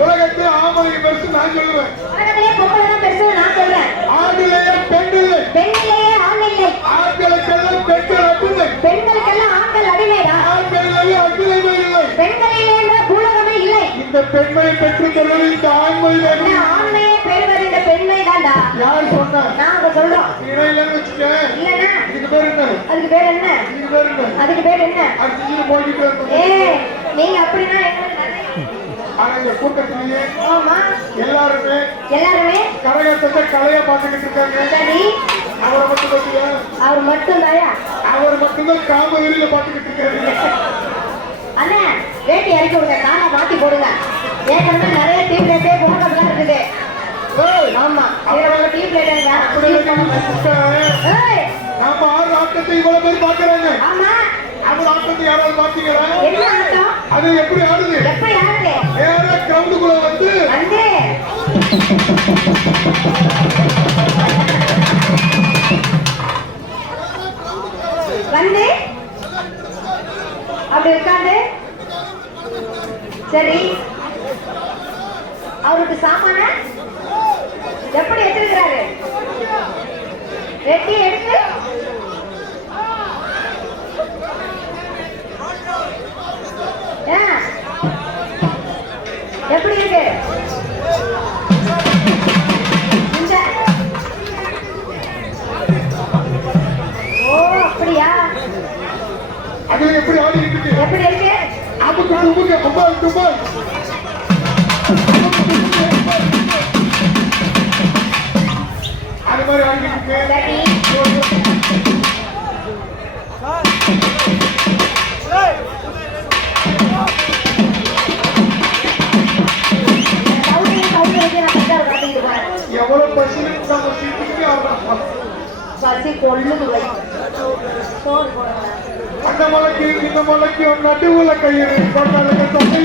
உலகத்தில் ஆம்பளைக்கு பெருசு நான் சொல்லுவேன். ஆண்டிலேயே பெண் இல்லை. ஆண்களுக்கெல்லாம் பெண்கள் அடிமை பெண்களுக்கெல்லாம் ஆண்கள் அடிமைடா ஆண்களிலேயே அடிமை இல்லை. பெண்களிலே பூலகமே இல்லை. இந்த பெண்மையை பெற்றுக் கொள்வது இந்த ஆண்மை யார் சொன்னா? நாங்க சொல்றோம். நீங்க இல்லைன்னு வச்சுக்க. இல்லன்னா இதுக்கு பேர் என்ன? அதுக்கு பேர் என்ன? இதுக்கு பேர் என்ன? அதுக்கு பேர் என்ன? அடுத்து போய்கிட்டு இருக்கோம் ஏ நீங்க அப்படின்னா எங்களுக்கு நிறைய- ஆனா இந்த கூட்டத்திலேயே ஆமா. எல்லாருமே எல்லாருமே? கரகத்தை கலையா இருக்காங்க. சரி. அவரை மட்டும் பத்தியா அவர் மட்டும் தாயா அவர் மட்டும்தான் காமவெளியில பார்த்துக்கிட்டு இருக்காரு. அண்ணே வேட்டி இறக்கி விடுங்க. காலை மாத்தி போடுங்க. ஏற்கனவே நிறைய இருக்குது ஏய், ஆமா. இதுல ஒரு டீம் லேட் அப்படி இல்லைன்னு கூப்பிட்டா, ஏய். நம்ம ஆறு ஆட்டத்தை இவ்வளவு பேர் பாக்குறாங்க ஆமா. அவர் ஆட்டத்தை யாராவது பாத்தீங்களா என்ன ஆட்டம்? அது எப்படி ஆடுது? எப்படி ஆடுது நேரா கிரவுண்டுக்குள்ள வந்து. வந்து. வந்து. அப்படி உட்காந்து சரி. அவருக்கு சாமான? எப்படி வச்சிருக்கிறாரு வெட்டி எடுத்து. எப்படி இருக்கு? ஓ அப்படியா? அது எப்படி ஆடிக்கிட்டு இருக்கு எப்படி இருக்கு? அமுக்கு டுமுக்கு கும்பால் டும்பால் కేవలం పశువులకు సంబంధించి బస్సు కోళ్ళు అన్న మొలకి కింద మొలకి ఉన్నట్టు ఊళ్ళకి తొంభై